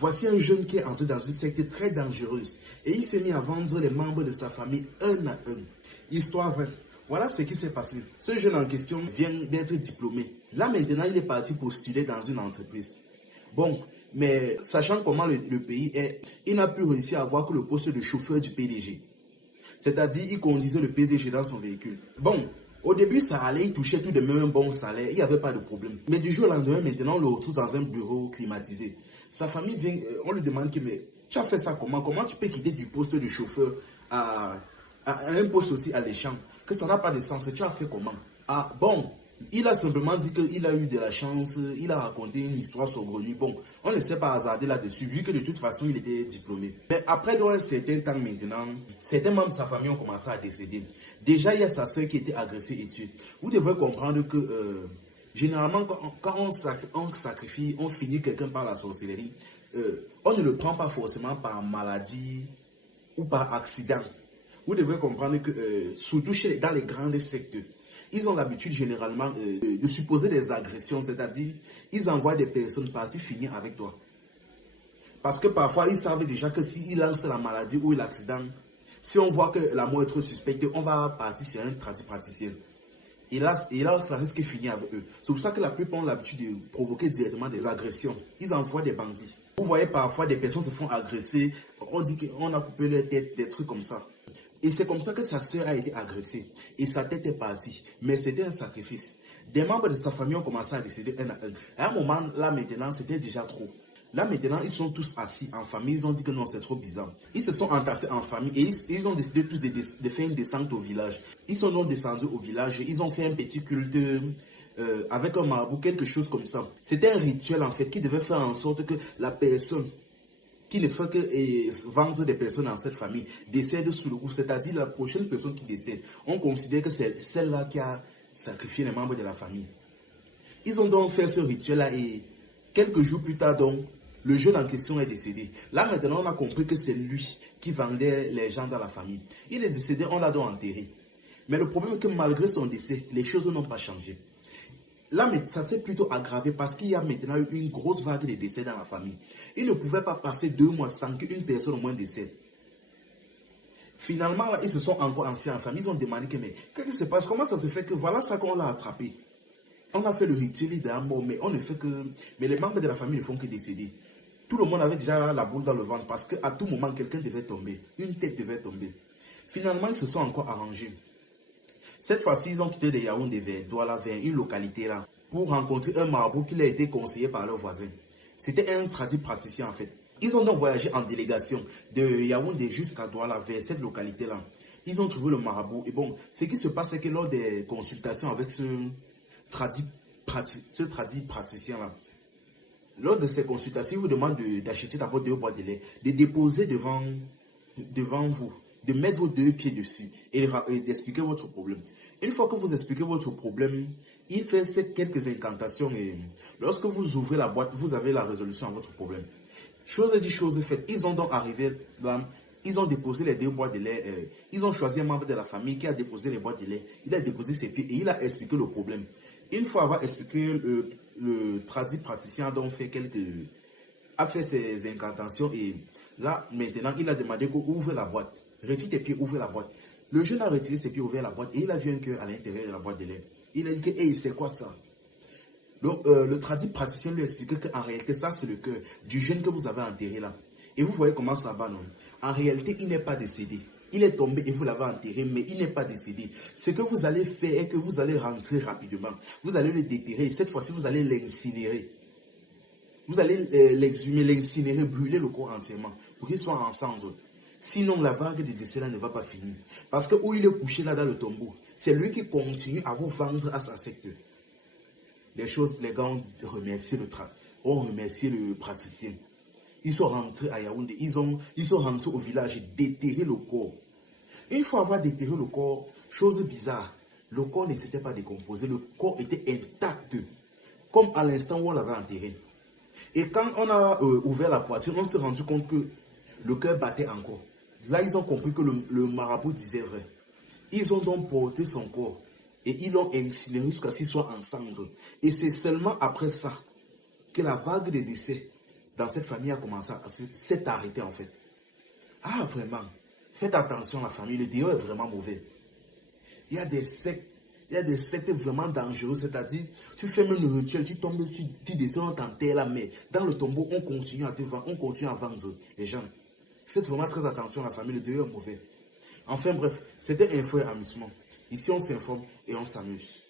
Voici un jeune qui est entré dans une secte très dangereuse et il s'est mis à vendre les membres de sa famille un à un. Histoire vraie. Voilà ce qui s'est passé. Ce jeune en question vient d'être diplômé. Là maintenant, il est parti postuler dans une entreprise. Bon, mais sachant comment le pays est, il n'a pu réussir à avoir que le poste de chauffeur du PDG. C'est-à-dire, il conduisait le PDG dans son véhicule. Bon, au début, ça allait, il touchait tout de même un bon salaire, il n'y avait pas de problème. Mais du jour au lendemain, maintenant, on le retrouve dans un bureau climatisé. Sa famille vient, on lui demande mais tu as fait ça comment? Comment tu peux quitter du poste de chauffeur à un poste aussi alléchant? Que ça n'a pas de sens, tu as fait comment? Ah bon, il a simplement dit qu'il a eu de la chance, il a raconté une histoire saugrenue. Bon, on ne sait pas hasarder là-dessus, vu que de toute façon, il était diplômé. Mais après un certain temps maintenant, certains membres de sa famille ont commencé à décéder. Déjà, il y a sa soeur qui était agressée et tuée. Vous devez comprendre que, généralement, quand on sacrifie, on finit quelqu'un par la sorcellerie, on ne le prend pas forcément par maladie ou par accident. Vous devez comprendre que, surtout dans les grandes sectes, ils ont l'habitude généralement de supposer des agressions, c'est-à-dire ils envoient des personnes partir finir avec toi. Parce que parfois, ils savent déjà que s'ils lancent la maladie ou l'accident, si on voit que la mort est suspectée, on va partir sur un praticien. Et là, ça risque de finir avec eux. C'est pour ça que la plupart ont l'habitude de provoquer directement des agressions. Ils envoient des bandits. Vous voyez parfois des personnes se font agresser, on dit qu'on a coupé leur tête, des trucs comme ça. Et c'est comme ça que sa sœur a été agressée. Et sa tête est partie. Mais c'était un sacrifice. Des membres de sa famille ont commencé à décéder un à un. À un moment, là maintenant, c'était déjà trop. Là maintenant, ils sont tous assis en famille. Ils ont dit que non, c'est trop bizarre. Ils se sont entassés en famille et ils ont décidé tous de faire une descente au village. Ils sont donc descendus au village. Ils ont fait un petit culte avec un marabout, quelque chose comme ça. C'était un rituel en fait qui devait faire en sorte que la personne qui ne fait que vendre des personnes dans cette famille décède sous le coup. C'est-à-dire la prochaine personne qui décède, on considère que c'est celle-là qui a sacrifié les membres de la famille. Ils ont donc fait ce rituel-là et quelques jours plus tard, donc, le jeune en question est décédé. Là maintenant, on a compris que c'est lui qui vendait les gens dans la famille. Il est décédé, on l'a donc enterré. Mais le problème est que malgré son décès, les choses n'ont pas changé. Là, ça s'est plutôt aggravé parce qu'il y a maintenant eu une grosse vague de décès dans la famille. Il ne pouvait pas passer 2 mois sans qu'une personne au moins décède. Finalement, là, ils se sont encore anciens en famille. Ils ont demandé mais qu'est-ce qui se passe? Comment ça se fait que voilà ça qu'on l'a attrapé? On a fait le rituel d'un mort, mais on ne fait que... Mais les membres de la famille ne font que décéder. Tout le monde avait déjà la boule dans le ventre parce qu'à tout moment, quelqu'un devait tomber. Une tête devait tomber. Finalement, ils se sont encore arrangés. Cette fois-ci, ils ont quitté les Yaoundé vers Douala, vers une localité là, pour rencontrer un marabout qui leur a été conseillé par leurs voisins. C'était un praticien en fait. Ils ont donc voyagé en délégation de Yaoundé jusqu'à Douala, vers cette localité là. Ils ont trouvé le marabout. Et bon, ce qui se passe, c'est que lors des consultations avec ce praticien là, lors de ces consultations, il vous demande d'acheter d'abord 2 boîtes de lait, de déposer devant vous, de mettre vos 2 pieds dessus et d'expliquer votre problème. Une fois que vous expliquez votre problème, il fait quelques incantations et lorsque vous ouvrez la boîte, vous avez la résolution à votre problème. Chose dit, chose faite. Ils ont donc arrivé là, ils ont déposé les 2 boîtes de lait, ils ont choisi un membre de la famille qui a déposé les boîtes de lait, il a déposé ses pieds et il a expliqué le problème. Une fois avoir expliqué, le praticien a donc a fait ses incantations et là, maintenant, il a demandé qu'on ouvre la boîte. Retire tes pieds, ouvre la boîte. Le jeune a retiré ses pieds, ouvert la boîte et il a vu un cœur à l'intérieur de la boîte de lait. Il a dit que, hey, c'est quoi ça? Donc, le praticien lui a expliqué qu'en réalité, ça, c'est le cœur du jeune que vous avez enterré là. Et vous voyez comment ça va, non? En réalité, il n'est pas décédé. Il est tombé et vous l'avez enterré, mais il n'est pas décédé. Ce que vous allez faire est que vous allez rentrer rapidement. Vous allez le déterrer et cette fois-ci, vous allez l'incinérer. Vous allez l'exhumer, l'incinérer, brûler le corps entièrement pour qu'il soit en cendres. Sinon, la vague de décès là ne va pas finir. Parce que où il est couché là dans le tombeau, c'est lui qui continue à vous vendre à sa secte. Les gars ont remercié le praticien. Ils sont rentrés à Yaoundé, ils sont rentrés au village et déterré le corps. Une fois avoir déterré le corps, chose bizarre, le corps ne s'était pas décomposé, le corps était intact, comme à l'instant où on l'avait enterré. Et quand on a ouvert la poitrine, on s'est rendu compte que le cœur battait encore. Là, ils ont compris que le marabout disait vrai. Ils ont donc porté son corps et ils l'ont incinéré jusqu'à ce qu'il soit en cendres. Et c'est seulement après ça que la vague de décès dans cette famille a commencé à s'est arrêté en fait. Ah, vraiment, faites attention, la famille, le Dieu est vraiment mauvais. Il y a des sectes vraiment dangereuses, c'est-à-dire, tu fais même le rituel, tu tombes, tu descends, t'enterres la mer. Dans le tombeau, on continue à te vendre, on continue à vendre les gens. Faites vraiment très attention, la famille, le Dieu est mauvais. Enfin bref, c'était Info et Amusement. Ici, on s'informe et on s'amuse.